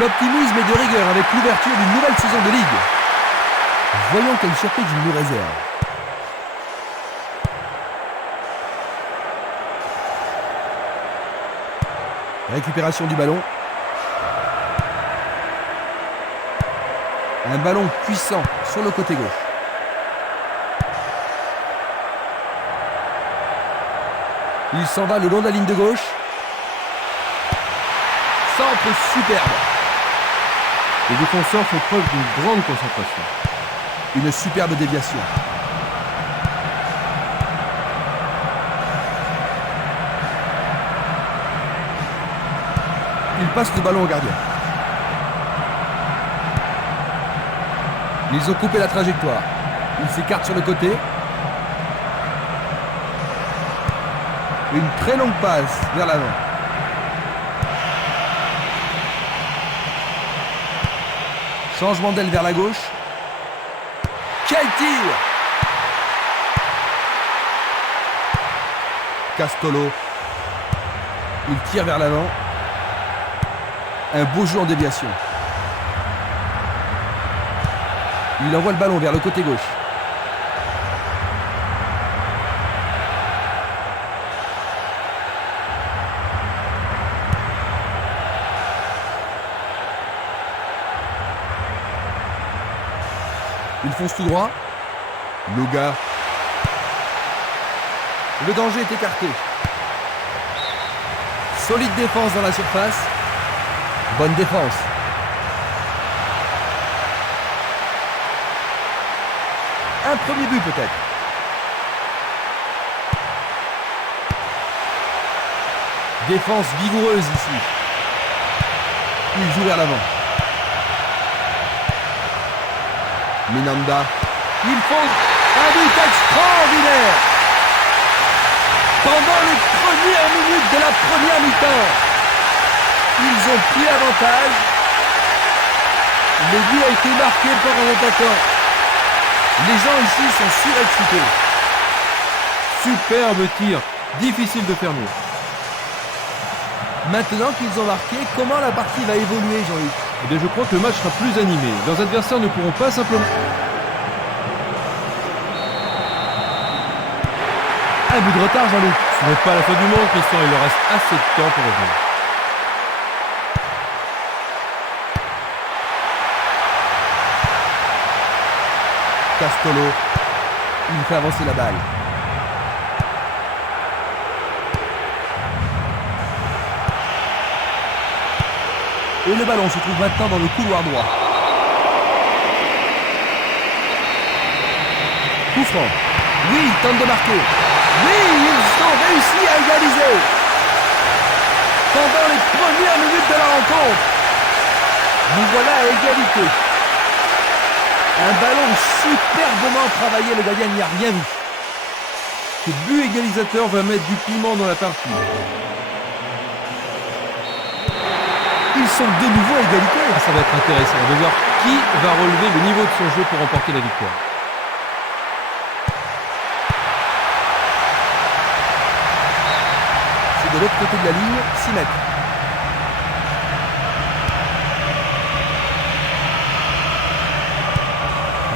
L'optimisme est de rigueur avec l'ouverture d'une nouvelle saison de Ligue. Voyons quelle surprise il nous réserve. Récupération du ballon. Un ballon puissant sur le côté gauche. Il s'en va le long de la ligne de gauche. Centre superbe. Les défenseurs font preuve d'une grande concentration. Une superbe déviation. Il passe le ballon au gardien. Ils ont coupé la trajectoire. Il s'écarte sur le côté. Une très longue passe vers l'avant. Changement d'aile vers la gauche. Quel tir! Castolo. Il tire vers l'avant. Un beau jeu en déviation. Il envoie le ballon vers le côté gauche. Il fonce tout droit. Loga. Le danger est écarté. Solide défense dans la surface. Bonne défense. Un premier but peut-être. Défense vigoureuse ici. Il joue vers l'avant. Minanda. Il fonce. Un but extraordinaire. Pendant les premières minutes de la première mi-temps, ils ont pris l'avantage. Le but a été marqué par un attaquant. Les gens ici sont surexcités. Superbe tir. Difficile de faire mieux. Maintenant qu'ils ont marqué, comment la partie va évoluer, Jean-Luc? Eh bien, je crois que le match sera plus animé. Leurs adversaires ne pourront pas simplement... Un but de retard, Jean-Luc. Ce n'est pas la fin du monde, Christian. Il leur reste assez de temps pour revenir. Castolo. Il fait avancer la balle. Et le ballon se trouve maintenant dans le couloir droit. Coup franc. Oui, il tente de marquer. Oui, ils ont réussi à égaliser. Pendant les premières minutes de la rencontre, nous voilà à égalité. Un ballon superbement travaillé, le gardien n'y a rien vu. Ce but égalisateur va mettre du piment dans la partie. Ils sont de nouveau à égalité. Ah, ça va être intéressant de voir qui va relever le niveau de son jeu pour remporter la victoire. C'est de l'autre côté de la ligne, 6 mètres.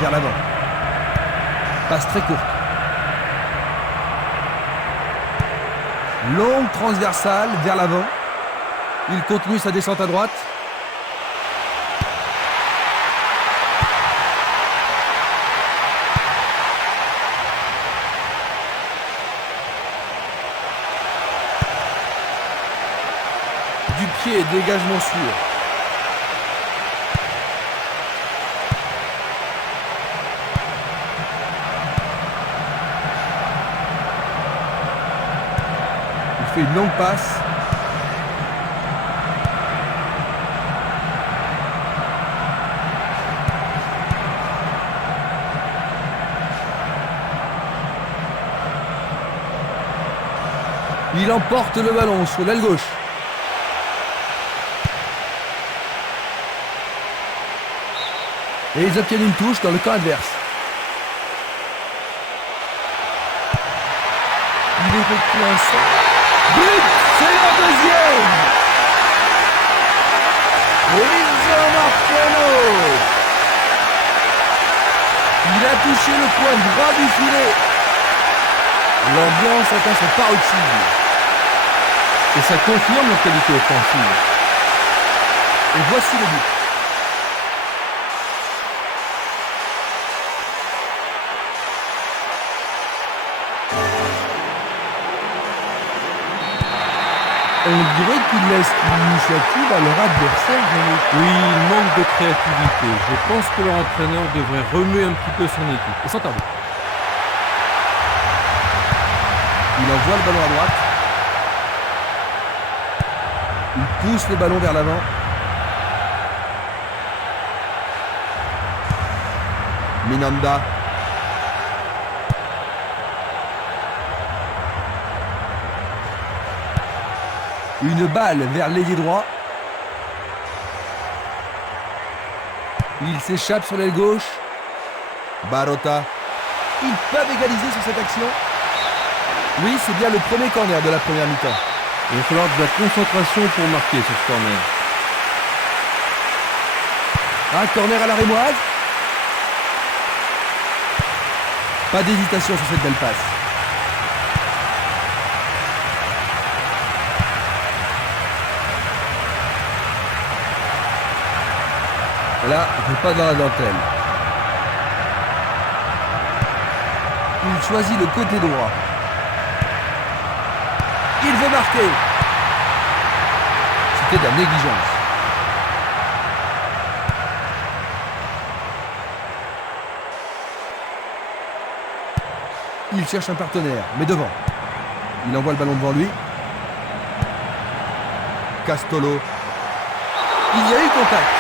Vers l'avant. Passe très courte. Longue transversale vers l'avant. Il continue sa descente à droite. Du pied, dégagement sûr. Il fait une longue passe. Il emporte le ballon sur l'aile gauche. Et ils obtiennent une touche dans le camp adverse. Il effectue un saut. But! C'est leur deuxième! Et ils Marcelo. Il a touché le point droit du filet. L'ambiance atteint son paroxysme. Et ça confirme leur qualité offensive. Et voici le but. On dirait qu'ils laissent l'initiative à leur adversaire. Oui, il manque de créativité. Je pense que leur entraîneur devrait remuer un petit peu son équipe. Et sans tarder. Il envoie le ballon à droite. Il pousse le ballon vers l'avant. Minanda. Une balle vers l'ailier droit. Il s'échappe sur l'aile gauche. Barota. Ils peuvent égaliser sur cette action. Oui, c'est bien le premier corner de la première mi-temps. Il va falloir de la concentration pour marquer sur ce corner. Un corner à la rémoise. Pas d'hésitation sur cette belle passe. Là, il n'est pas dans la dentelle. Il choisit le côté droit. Il veut marquer. C'était de la négligence. Il cherche un partenaire, mais devant. Il envoie le ballon devant lui. Castolo. Il y a eu contact.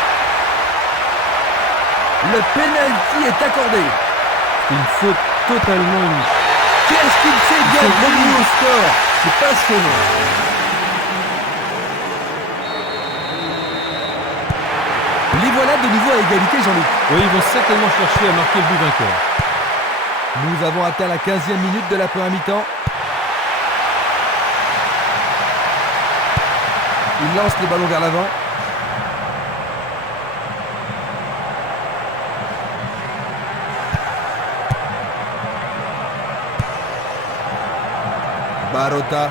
Le penalty est accordé. Une faute totalement unique. Qu'est-ce qu'il fait bien remis au score. C'est passionnant. Les voilà de nouveau à égalité, Jean-Luc. Oui, ils vont certainement chercher à marquer le but vainqueur. Nous avons atteint la 15e minute de la première mi-temps. Il lance le ballon vers l'avant. Barota.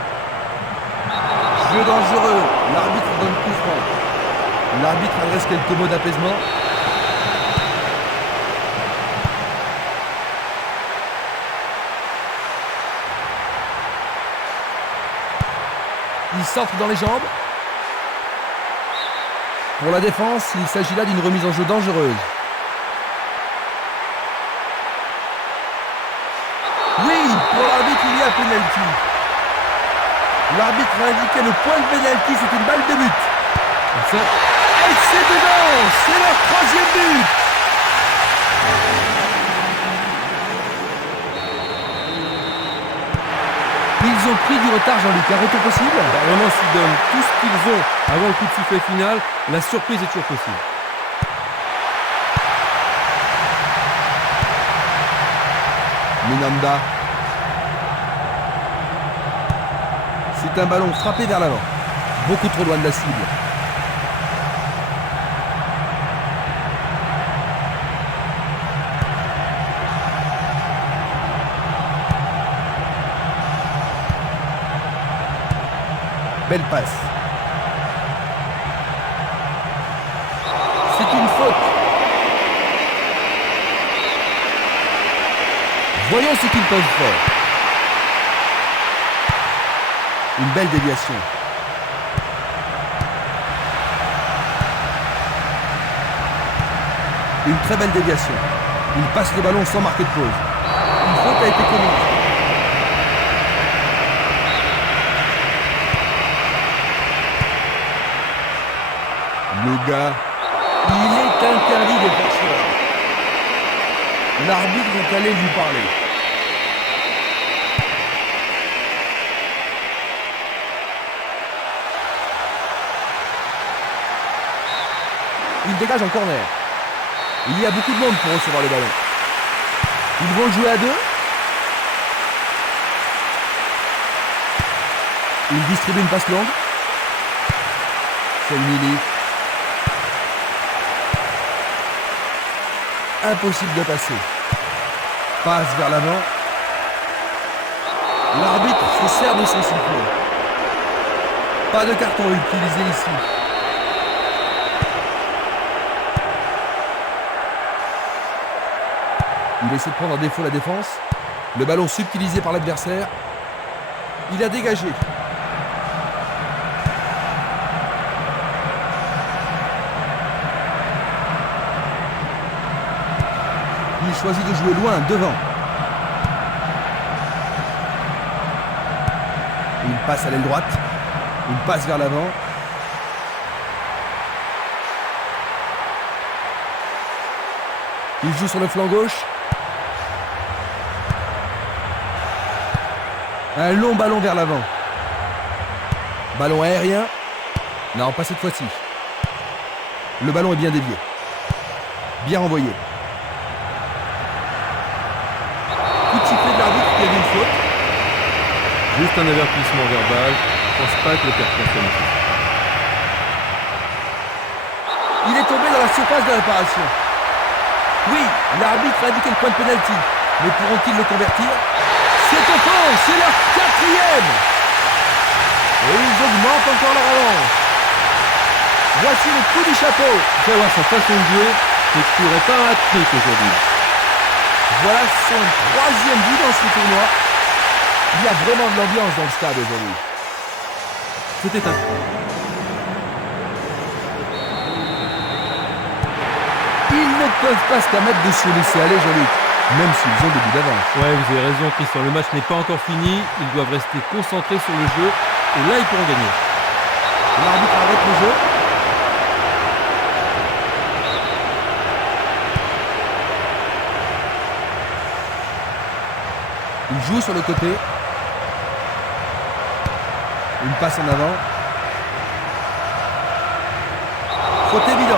Jeu dangereux. L'arbitre donne coup franc. L'arbitre adresse quelques mots d'apaisement. Il centre dans les jambes. Pour la défense, il s'agit là d'une remise en jeu dangereuse. Oui, pour l'arbitre, il y a pénalty. L'arbitre a indiqué le point de pénalty, c'est une balle de but. Et c'est dedans, c'est leur 3e but. Ils ont pris du retard, Jean-Luc. Un retour possible? Vraiment, s'ils donnent tout ce qu'ils ont avant le coup de sifflet final, la surprise est toujours possible. Minanda. C'est un ballon frappé vers l'avant. Beaucoup trop loin de la cible. Belle passe. C'est une faute. Voyons ce qu'ils peuvent faire. Une belle déviation. Une très belle déviation. Il passe le ballon sans marquer de pause. Une faute a été commise. Luga. Il est interdit de faire cela. L'arbitre est allé lui parler. Il dégage en corner. Il y a beaucoup de monde pour recevoir le ballon. Ils vont jouer à deux. Il distribue une passe longue. C'est Mili. Impossible de passer. Passe vers l'avant. L'arbitre se sert de son sifflet. Pas de carton utilisé ici. Il essaie de prendre en défaut la défense. Le ballon subtilisé par l'adversaire. Il a dégagé. Il choisit de jouer loin, devant. Il passe à l'aile droite. Il passe vers l'avant. Il joue sur le flanc gauche. Un long ballon vers l'avant. Ballon aérien. Non, pas cette fois-ci. Le ballon est bien dévié. Bien renvoyé. Coup de sifflet de l'arbitre qui a une faute. Juste un avertissement verbal. Je pense pas que le carton soit nécessaire. Il est tombé dans la surface de réparation. Oui, l'arbitre a indiqué le point de pénalty. Mais pourront-ils le convertir? C'est au fond, c'est leur 4e. Et ils augmentent encore leur avance. Voici le coup du chapeau. Il faut avoir sa façon de jouer. N'exclurait pas un hat-trick aujourd'hui. Voilà son 3e but dans ce tournoi. Il y a vraiment de l'ambiance dans le stade aujourd'hui. C'était un... Ils ne peuvent pas se permettre de se laisser aller, Jean-Luc, même s'ils ont des buts d'avance. Ouais, vous avez raison, Christian. Le match n'est pas encore fini. Ils doivent rester concentrés sur le jeu. Et là, ils pourront gagner. L'arbitre arrête le jeu. Il joue sur le côté. Une passe en avant. Faute évidente.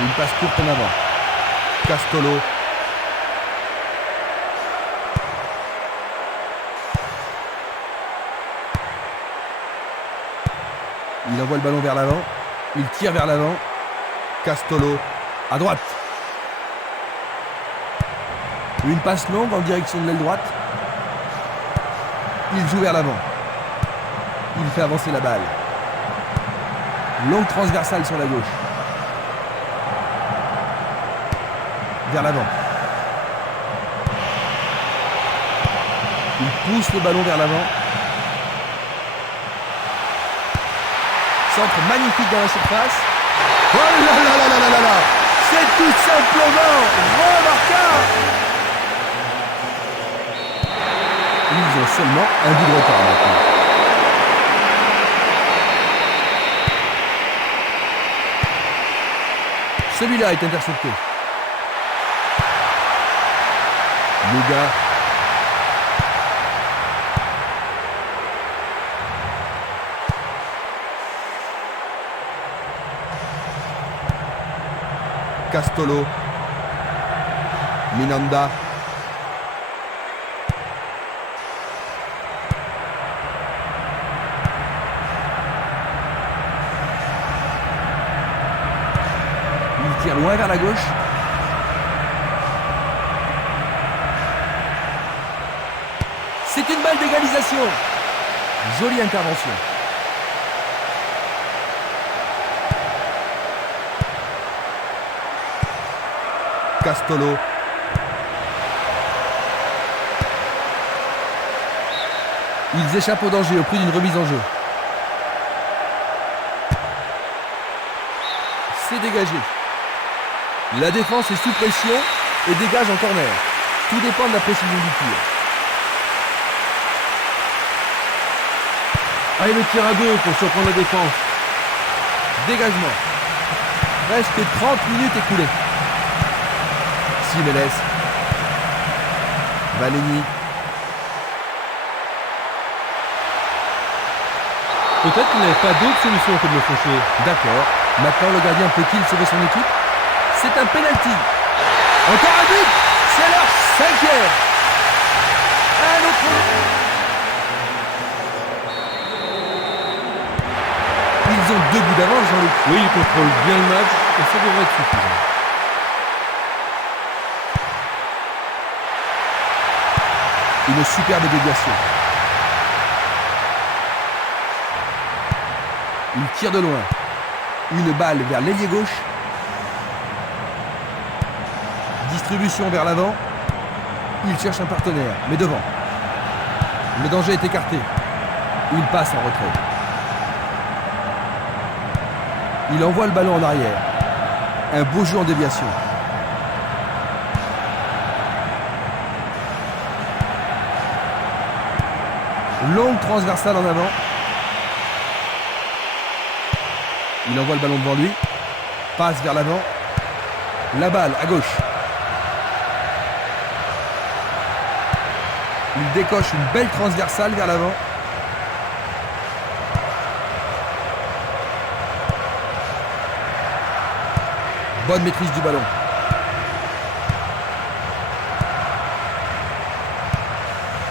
Une passe courte en avant. Castolo. Il envoie le ballon vers l'avant. Il tire vers l'avant. Castolo à droite. Une passe longue en direction de l'aile droite. Il joue vers l'avant. Il fait avancer la balle. Longue transversale sur la gauche. Vers l'avant. Il pousse le ballon vers l'avant. Centre magnifique dans la surface. Oh là là là là là là là! C'est tout simplement remarquable! Ils ont seulement un but de retard maintenant. Celui-là est intercepté. Luga. Castolo. Minanda. Il tire loin vers la gauche. C'est une balle d'égalisation. Jolie intervention. Castolo. Ils échappent au danger au prix d'une remise en jeu. C'est dégagé. La défense est sous pression et dégage en corner. Tout dépend de la précision du tir. Allez, le tir à deux pour surprendre la défense. Dégagement. Presque 30 minutes écoulées. Simeles. Valeni. Peut-être qu'il n'avait pas d'autre solution que de le faucher. D'accord. Maintenant, le gardien peut-il sauver son équipe? C'est un penalty. Encore un but. C'est leur 5e. Un autre. Ils ont 2 buts d'avance, Jean-Luc. Oui, il contrôle bien le match et ça devrait être suffisant. Une superbe déviation. Il tire de loin. Une balle vers l'ailier gauche. Distribution vers l'avant. Il cherche un partenaire, mais devant. Le danger est écarté. Il passe en retrait. Il envoie le ballon en arrière. Un beau jeu en déviation. Longue transversale en avant. Il envoie le ballon devant lui. Passe vers l'avant. La balle à gauche. Il décoche une belle transversale vers l'avant. Bonne maîtrise du ballon.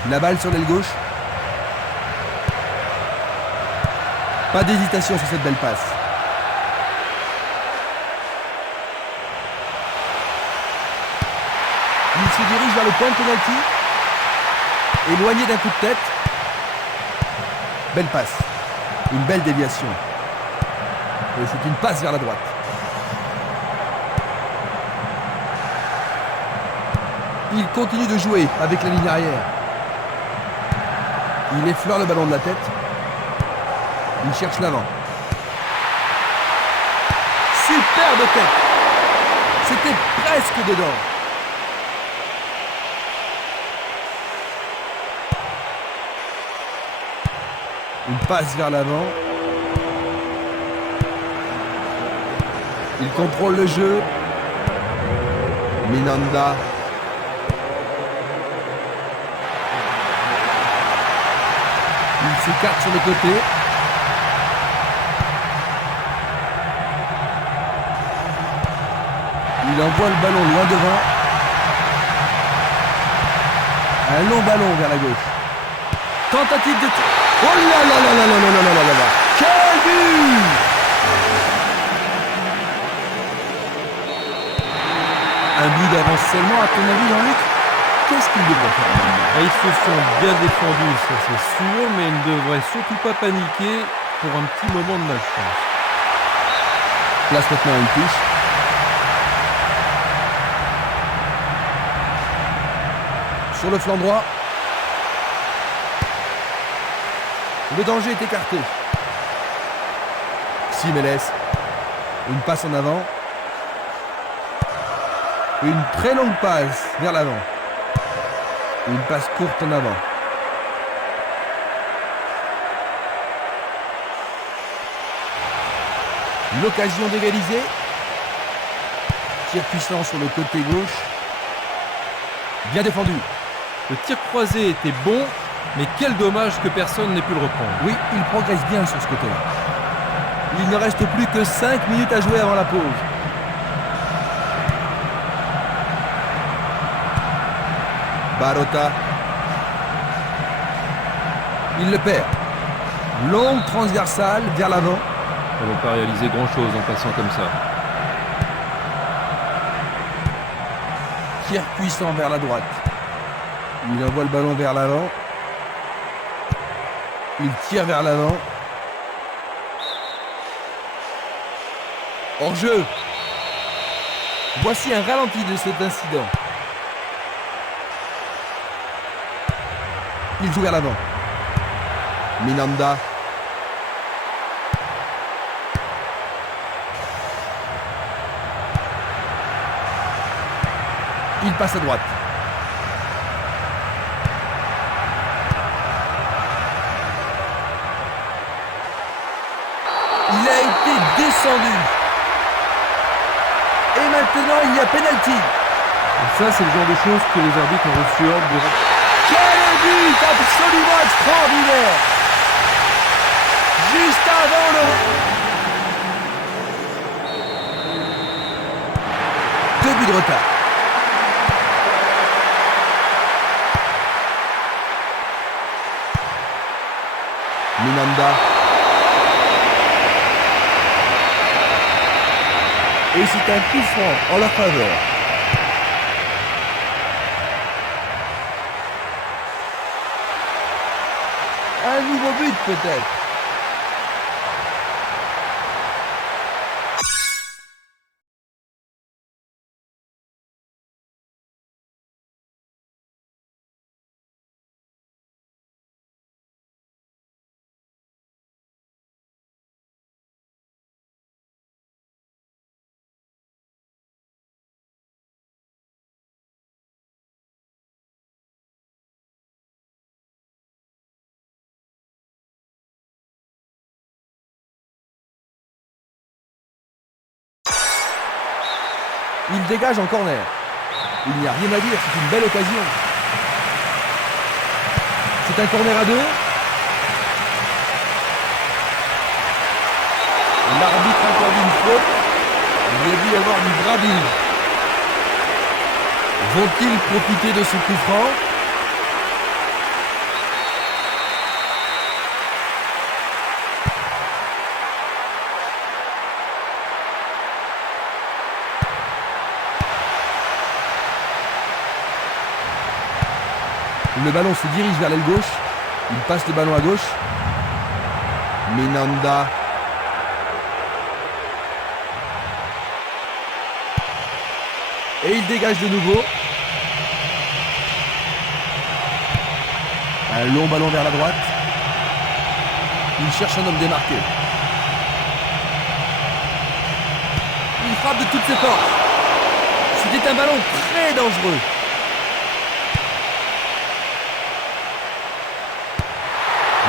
La balle sur l'aile gauche. Pas d'hésitation sur cette belle passe. Il se dirige vers le point de pénalty. Éloigné d'un coup de tête. Belle passe. Une belle déviation. Et c'est une passe vers la droite. Il continue de jouer avec la ligne arrière. Il effleure le ballon de la tête. Il cherche l'avant. Superbe tête. C'était presque dedans. Une passe vers l'avant. Il contrôle le jeu. Minanda. Il s'écarte sur le côté. Il envoie le ballon loin devant. Un long ballon vers la gauche. Tentative de... Oh là là là là là là là là là là. Quel but! Un but d'avance seulement, à ton avis, Jean-Luc? Qu'est-ce qu'il devrait faire maintenant? Ils se sont bien défendus, ça c'est sûr, mais ils ne devraient surtout pas paniquer pour un petit moment de malchance. Place maintenant une touche. Sur le flanc droit. Le danger est écarté. Simeles. Une passe en avant. Une très longue passe vers l'avant. Une passe courte en avant. L'occasion d'égaliser. Tir puissant sur le côté gauche. Bien défendu. Le tir croisé était bon, mais quel dommage que personne n'ait pu le reprendre. Oui, il progresse bien sur ce côté-là. Il ne reste plus que 5 minutes à jouer avant la pause. Barota. Il le perd. Longue transversale vers l'avant. Ils ne vont pas réaliser grand-chose en passant comme ça. Tir puissant vers la droite. Il envoie le ballon vers l'avant. Il tire vers l'avant. Hors jeu. Voici un ralenti de cet incident. Il joue vers l'avant. Minanda. Il passe à droite. Il a été descendu. Et maintenant, il y a pénalty. Et ça, c'est le genre de choses que les arbitres ont reçu ordre de... Quel but absolument extraordinaire. Juste avant le... 2 buts de retard. Minanda. Et c'est un coup franc en leur faveur. Un nouveau but peut-être. Il dégage en corner. Il n'y a rien à dire, c'est une belle occasion. C'est un corner à 2. L'arbitre interdit une faute. Il y a dû y avoir du grabuge. Vont-ils profiter de ce coup franc? Le ballon se dirige vers l'aile gauche. Il passe le ballon à gauche. Minanda. Et il dégage de nouveau. Un long ballon vers la droite. Il cherche un homme démarqué. Il frappe de toutes ses forces. C'était un ballon très dangereux.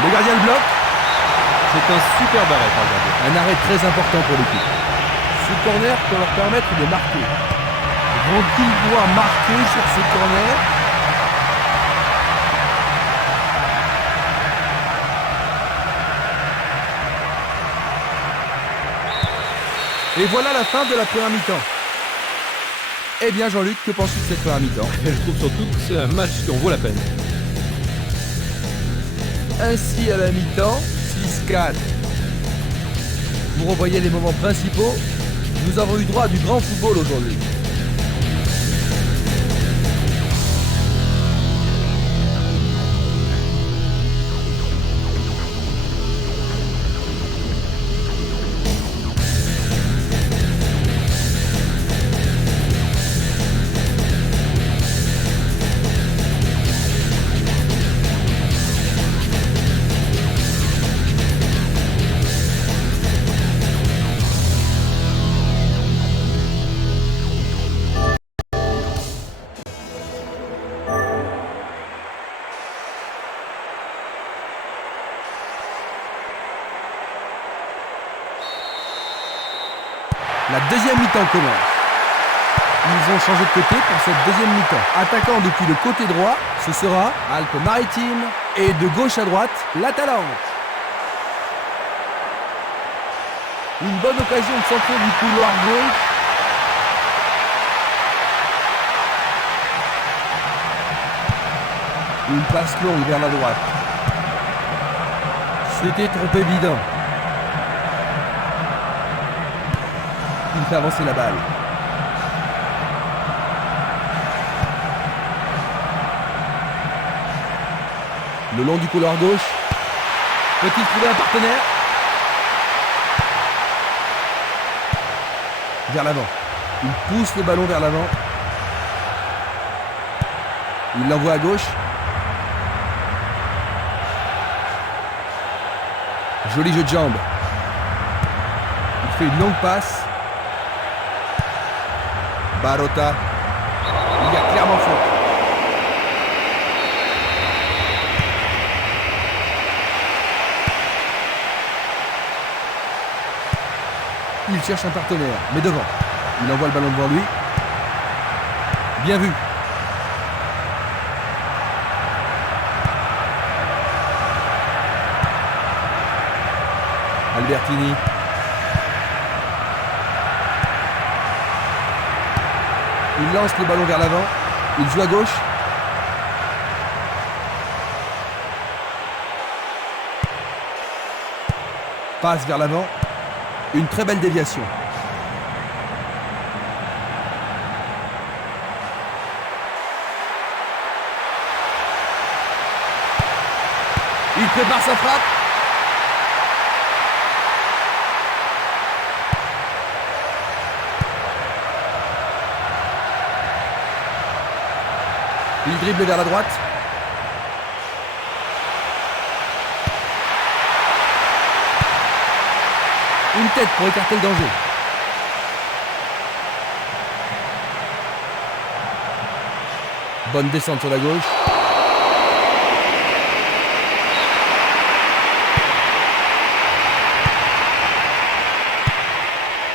Le gardien le bloque. C'est un super arrêt par le gardien. Un arrêt très important pour l'équipe. Ce corner peut leur permettre de marquer. Vont-ils pouvoir marquer sur ce corner? Et voilà la fin de la première mi-temps. Eh bien Jean-Luc, que penses-tu de cette première mi-temps? Je trouve surtout que c'est un match qui en vaut la peine. Ainsi à la mi-temps, 6-4. Vous revoyez les moments principaux. Nous avons eu droit à du grand football aujourd'hui. La deuxième mi-temps commence. Ils ont changé de côté pour cette deuxième mi-temps. Attaquant depuis le côté droit, ce sera Alpes-Maritimes. Et de gauche à droite, l'Atalante. Une bonne occasion de centrer du couloir gauche. Une passe longue vers la droite. C'était trop évident. Il fait avancer la balle. Le long du couloir gauche. Peut-il trouver un partenaire? Vers l'avant. Il pousse le ballon vers l'avant. Il l'envoie à gauche. Joli jeu de jambes. Il fait une longue passe. Barota. Il y a clairement faute. Il cherche un partenaire, mais devant. Il envoie le ballon devant lui. Bien vu. Albertini. Il lance le ballon vers l'avant. Il joue à gauche. Passe vers l'avant. Une très belle déviation. Il prépare sa frappe. Il dribble vers la droite. Une tête pour écarter le danger. Bonne descente sur la gauche.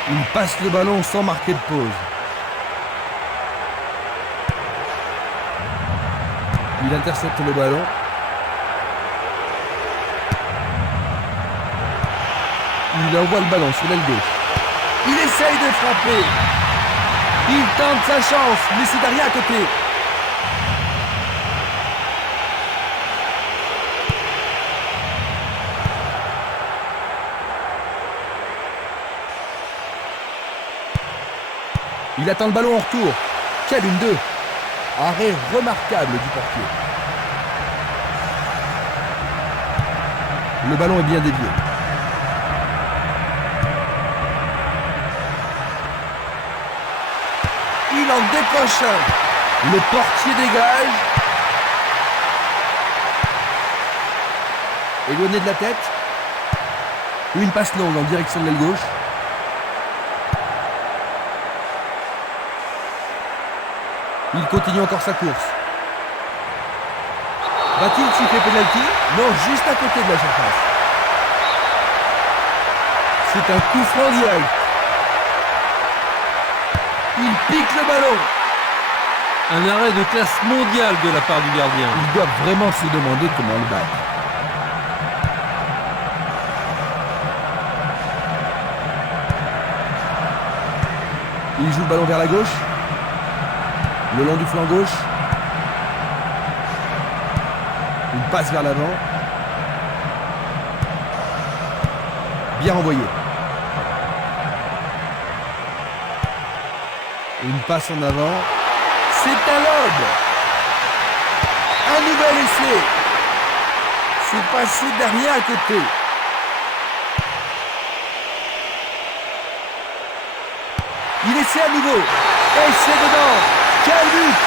Il passe le ballon sans marquer de pause. Il intercepte le ballon. Il envoie le ballon sur l'aile gauche. Il essaye de frapper. Il tente sa chance, mais c'est derrière à côté. Il attend le ballon en retour. Quelle une deux. Arrêt remarquable du portier. Le ballon est bien dévié. Il en décoche un. Le portier dégage. Éloigné de la tête. Une passe longue en direction de l'aile gauche. Il continue encore sa course. Va-t-il siffler penalty? Non, juste à côté de la surface. C'est un coup franc direct. Il pique le ballon. Un arrêt de classe mondiale de la part du gardien. Il doit vraiment se demander comment le battre. Il joue le ballon vers la gauche. Le long du flanc gauche. Une passe vers l'avant. Bien envoyé. Une passe en avant. C'est un lob. Un nouvel essai. C'est passé derrière à côté. Il essaie à nouveau. Et c'est dedans. Quel but!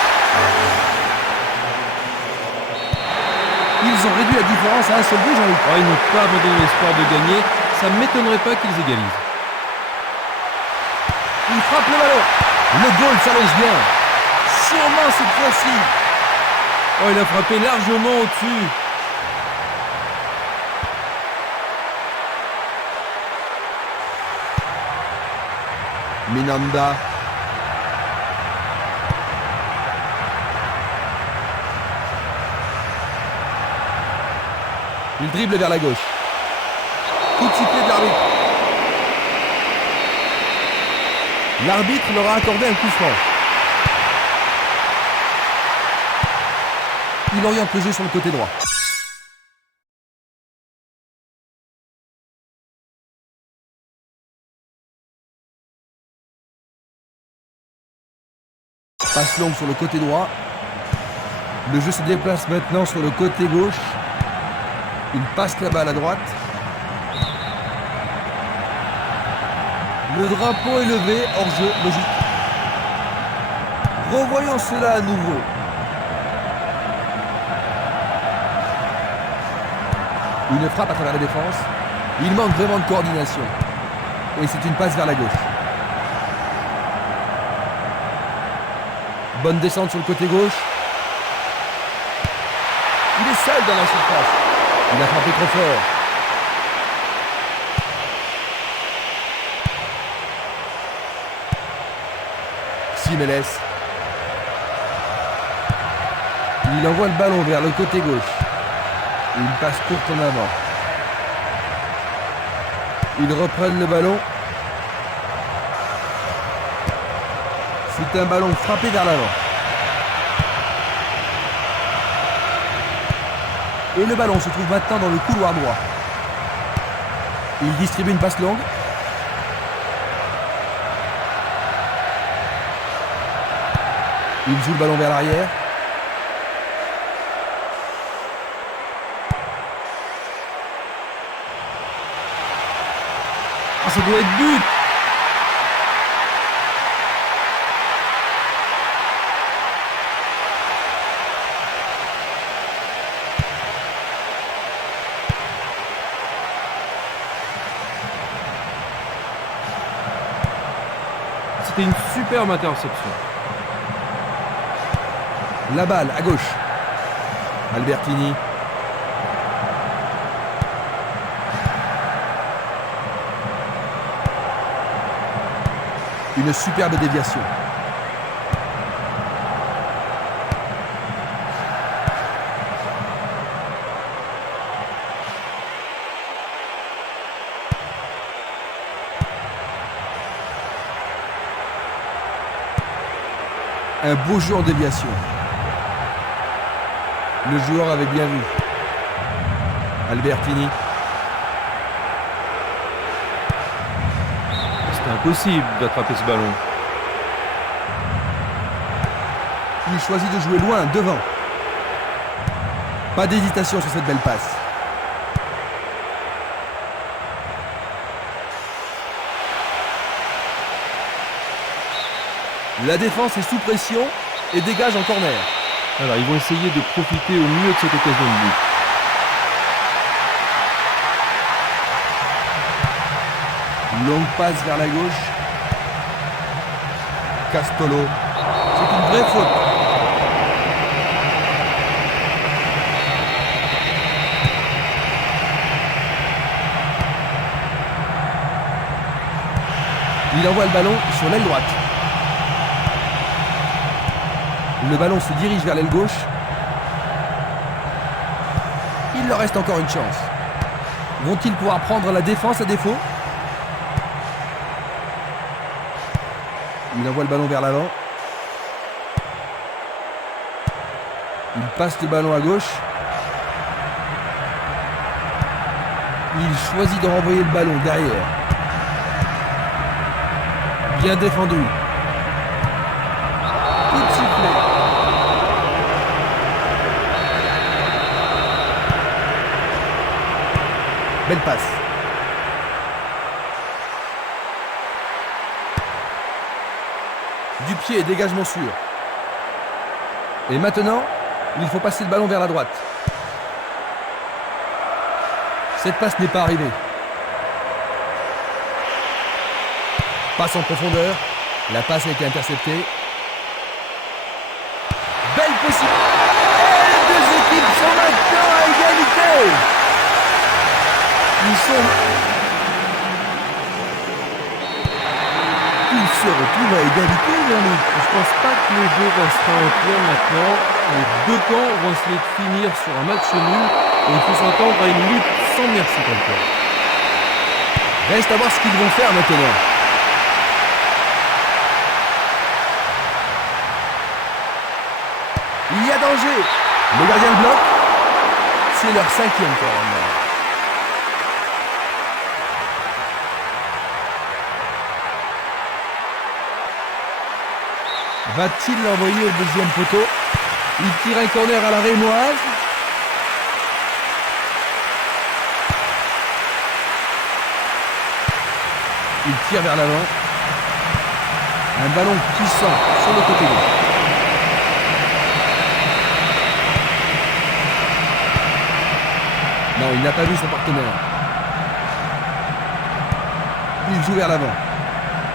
Ils ont réduit la différence à un seul but, Jean-Luc. Oh, ils n'ont pas abandonné l'espoir de gagner. Ça ne m'étonnerait pas qu'ils égalisent. Il frappe le ballon. Le goal s'allonge bien. Sûrement cette fois-ci. Oh, il a frappé largement au-dessus. Minanda. Il dribble vers la gauche. Coup de sifflet de l'arbitre. L'arbitre leur a accordé un coup franc. Il oriente le jeu sur le côté droit. Passe longue sur le côté droit. Le jeu se déplace maintenant sur le côté gauche. Une passe là-bas à la droite. Le drapeau est levé, hors-jeu, logique. Revoyons cela à nouveau. Une frappe à travers la défense. Il manque vraiment de coordination. Et c'est une passe vers la gauche. Bonne descente sur le côté gauche. Il est seul dans la surface. Il a frappé trop fort. Simeles. Il envoie le ballon vers le côté gauche. Une passe courte en avant. Ils reprennent le ballon. C'est un ballon frappé vers l'avant. Et le ballon se trouve maintenant dans le couloir droit. Il distribue une passe longue. Il joue le ballon vers l'arrière. Ah, ça doit être but. C'était une superbe interception. La balle à gauche. Albertini. Une superbe déviation. Un beau jeu en déviation. Le joueur avait bien vu. Albertini. C'était impossible d'attraper ce ballon. Il choisit de jouer loin, devant. Pas d'hésitation sur cette belle passe. La défense est sous pression et dégage en corner. Alors, ils vont essayer de profiter au mieux de cette occasion de but. Longue passe vers la gauche. Castolo. C'est une vraie faute. Il envoie le ballon sur l'aile droite. Le ballon se dirige vers l'aile gauche. Il leur reste encore une chance. Vont-ils pouvoir prendre la défense à défaut? Il envoie le ballon vers l'avant. Il passe le ballon à gauche. Il choisit de renvoyer le ballon derrière. Bien défendu. Coup de sifflet. Belle passe. Du pied et dégagement sûr. Et maintenant, il faut passer le ballon vers la droite. Cette passe n'est pas arrivée. Passe en profondeur. La passe a été interceptée. Belle possibilité. Les deux équipes sont maintenant à égalité. Ils se retrouvent à égalité, Jean-Luc. Je pense pas que les deux vont se ralentir maintenant. Les deux camps vont essayer de finir sur un match nul. Et il faut s'entendre à une lutte sans merci comme ça. Reste à voir ce qu'ils vont faire maintenant. Il y a danger. Le gardien le bloque. C'est leur 5e corner. Va-t-il l'envoyer au deuxième poteau? Il tire un corner à la rémoise. Il tire vers l'avant. Un ballon puissant sur le côté gauche. Non, il n'a pas vu son partenaire. Il joue vers l'avant.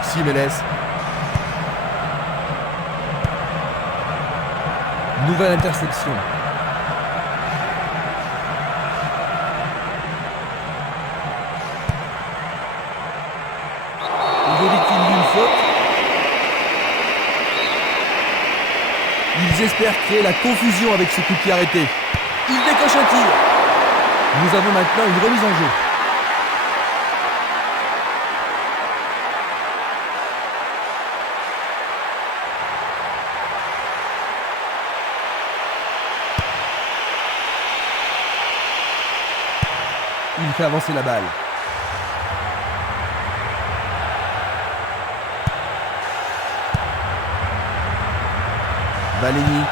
Simeles. Nouvelle interception. Il est victime d'une faute. Ils espèrent créer la confusion avec ce coup de pied arrêté. Il décoche un tir. Nous avons maintenant une remise en jeu. Il fait avancer la balle. Valény.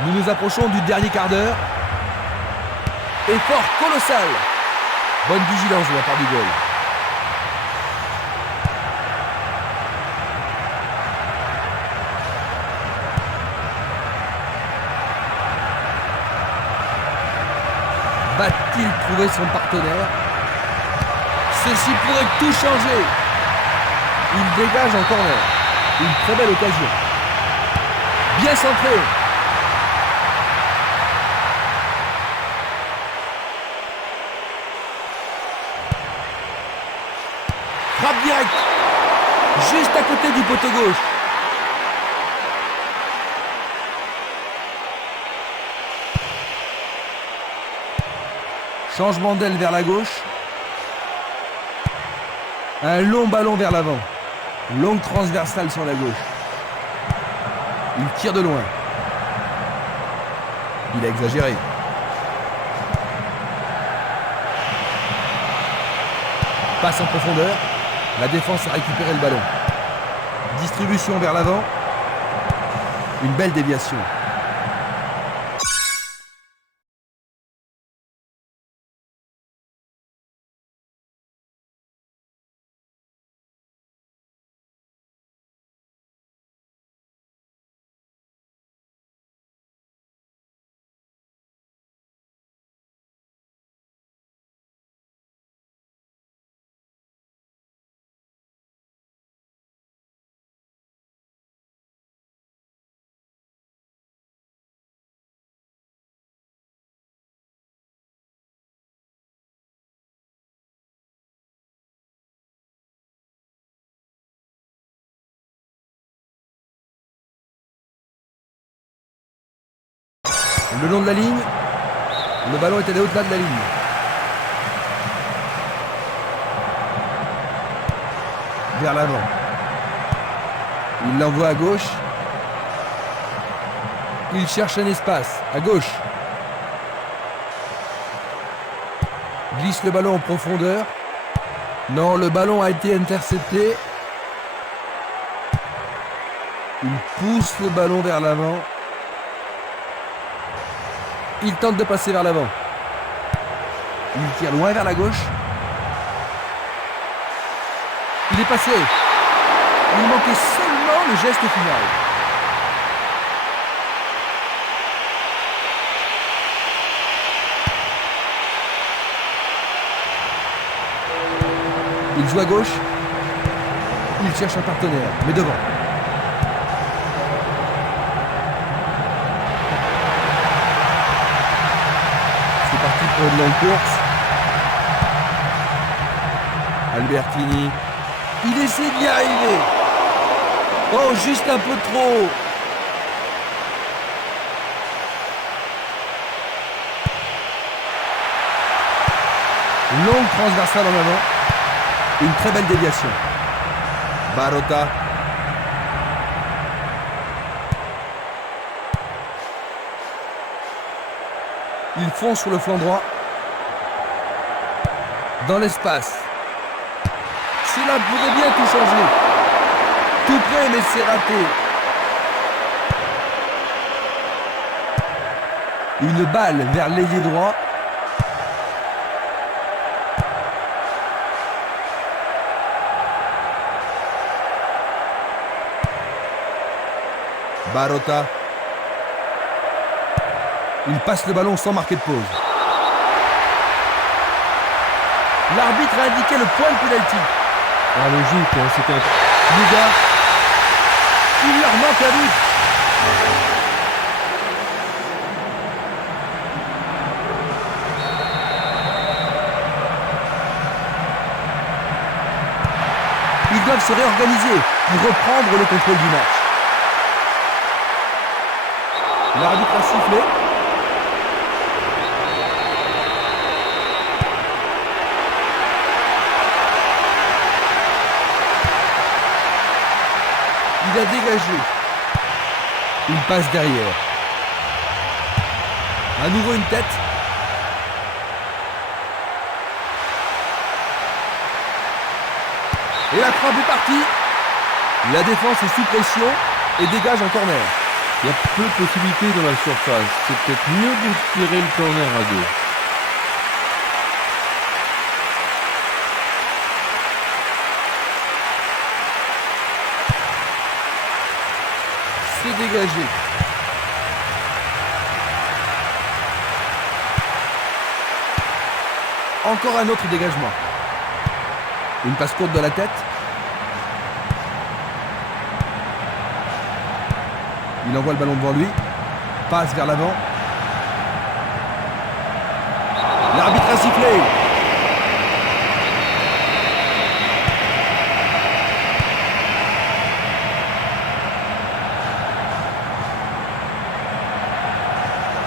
Nous nous approchons du dernier quart d'heure. Effort colossal. Bonne vigilance de la part du goal. Va-t-il trouver son partenaire? Ceci pourrait tout changer. Il dégage en corner. Une très belle occasion. Bien centré. Frappe directe. Juste à côté du poteau gauche. Changement d'aile vers la gauche. Un long ballon vers l'avant. Longue transversale sur la gauche. Il tire de loin. Il a exagéré. Passe en profondeur. La défense a récupéré le ballon. Distribution vers l'avant. Une belle déviation. Le long de la ligne, le ballon est allé au-delà de la ligne. Vers l'avant. Il l'envoie à gauche. Il cherche un espace, à gauche. Glisse le ballon en profondeur. Non, le ballon a été intercepté. Il pousse le ballon vers l'avant. Il tente de passer vers l'avant. Il tire loin vers la gauche. Il est passé. Il manquait seulement le geste final. Il joue à gauche. Il cherche un partenaire, mais devant. C'est parti pour une longue course. Albertini. Il essaie d'y arriver. Oh, juste un peu trop. Longue transversale en avant. Une très belle déviation. Barota. Il fonce sur le flanc droit. Dans l'espace. Cela pourrait bien tout changer. Tout près, mais c'est raté. Une balle vers l'ailier droit. Barota. Il passe le ballon sans marquer de pause. L'arbitre a indiqué le point de pénalty. Ah, logique, hein, c'était un... Luga. Il leur manque un but. Ils doivent se réorganiser pour reprendre le contrôle du match. L'arbitre a sifflé. Il a dégagé. Il passe derrière. À nouveau une tête. Et la frappe est partie. La défense est sous pression et dégage en corner. Il y a peu de possibilités dans la surface. C'est peut-être mieux de tirer le corner à deux. C'est dégagé. Encore un autre dégagement. Une passe courte de la tête. Il envoie le ballon devant lui. Passe vers l'avant. L'arbitre a sifflé.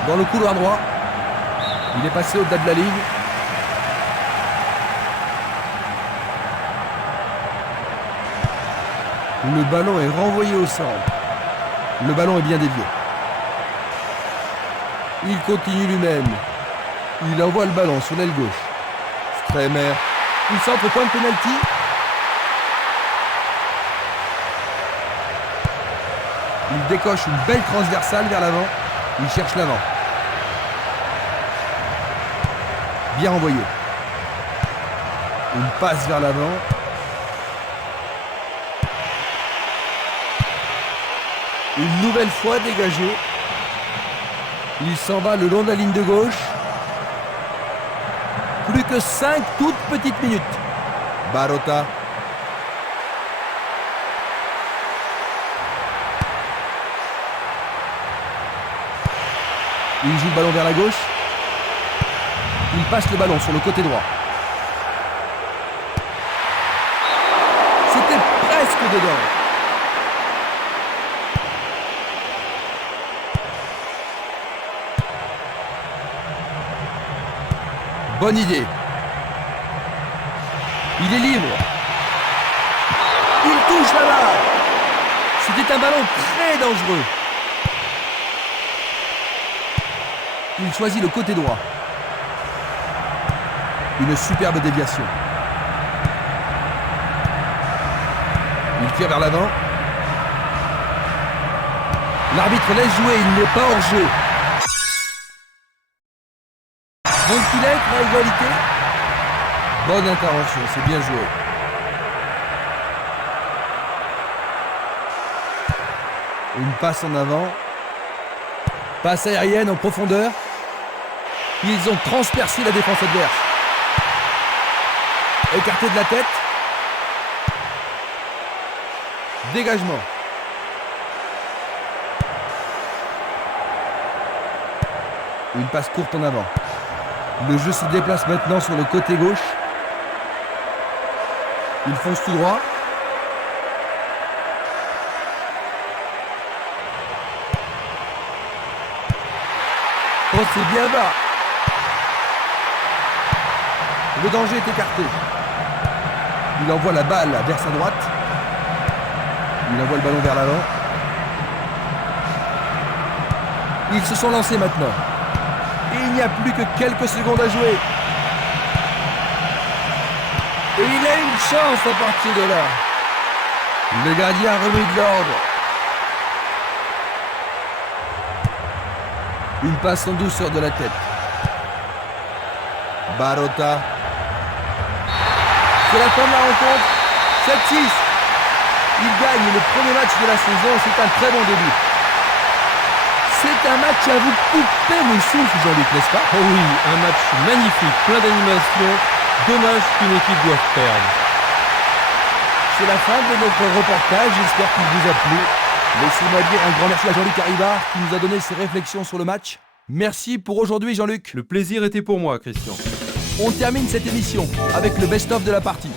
Dans le couloir droit. Il est passé au-delà de la ligne. Le ballon est renvoyé au centre. Le ballon est bien dévié. Il continue lui-même. Il envoie le ballon sur l'aile gauche. Stremer. Il centre au point de pénalty. Il décoche une belle transversale vers l'avant. Il cherche l'avant. Bien envoyé. Une passe vers l'avant. Une nouvelle fois dégagé. Il s'en va le long de la ligne de gauche. Plus que 5 toutes petites minutes. Barota. Il joue le ballon vers la gauche. Il passe le ballon sur le côté droit. C'était presque dedans. Bonne idée. Il est libre. Il touche la barre. C'était un ballon très dangereux. Il choisit le côté droit. Une superbe déviation. Il tire vers l'avant. L'arbitre laisse jouer, il n'est pas hors jeu. Donc il est à égalité. Bonne intervention, c'est bien joué. Une passe en avant. Passe aérienne en profondeur. Ils ont transpercé la défense adverse. Écarté de la tête. Dégagement. Une passe courte en avant. Le jeu se déplace maintenant sur le côté gauche. Il fonce tout droit. Oh, c'est bien bas. Le danger est écarté. Il envoie la balle vers sa droite. Il envoie le ballon vers l'avant. Ils se sont lancés maintenant. Et il n'y a plus que quelques secondes à jouer. Et il a une chance à partir de là. Le gardien a remis de l'ordre. Une passe en douceur de la tête. Barota. C'est la fin de la rencontre. 7-6. Il gagne le premier match de la saison. C'est un très bon début. C'est un match à vous couper le souffle, Jean-Luc, n'est-ce pas? Oh oui, un match magnifique, plein d'animation. Dommage qu'une équipe doive perdre. C'est la fin de notre reportage. J'espère qu'il vous a plu. Laissez-moi dire un grand merci à Jean-Luc Arribard qui nous a donné ses réflexions sur le match. Merci pour aujourd'hui, Jean-Luc. Le plaisir était pour moi, Christian. On termine cette émission avec le best-of de la partie.